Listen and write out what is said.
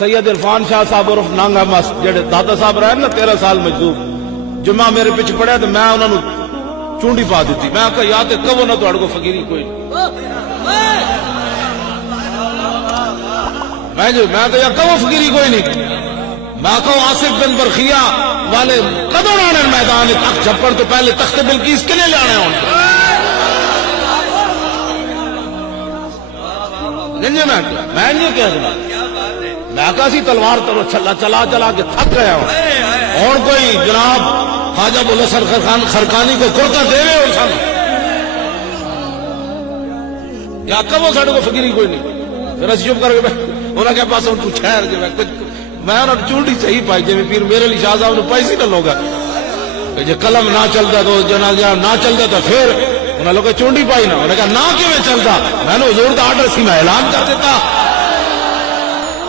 سید عرفان شاہ صاحب عرف نانگا مس جڑے دادا صاحب رہے نا 13 سال مجذوب جمعہ میرے پیچھے پڑیا تو میں انہوں نے چونڈی پا دیتی میں کہا یا تے کہو نہ تہاڈے کو فقیری کوئی میں تو یا کہو فقیری کوئی نہیں میں کہو آصف بن برخیا والے کدوں آنے میدان تخت جھپڑ تو پہلے تخت بلقیس کے لیے لانے ہوں میں نہیں کہہ دوں میں کہا سی تلوار چلا کے تھک گیا ہوں اور کوئی جناب خواجہ بلسر خرقانی کو کرتا دے رہے ہو سن یا کبو ساڑھے کو فقیری کوئی نہیں پھر اسی چپ کر کے انہوں نے پاس تو ٹھہر جو میں انہوں نے چونڈی صحیح پائی جی پیر میرے لیے شاہ صاحب نے پیسے نہ لوگا کہ جی قلم نہ چلتا تو جنازہ نہ چلتا تو پھر انہوں نے لوگ چونڈی پائی نہ انہوں نے کہا نہ کیوں چلتا میں نے حضور کا آرڈر سی میں اعلان کر دیتا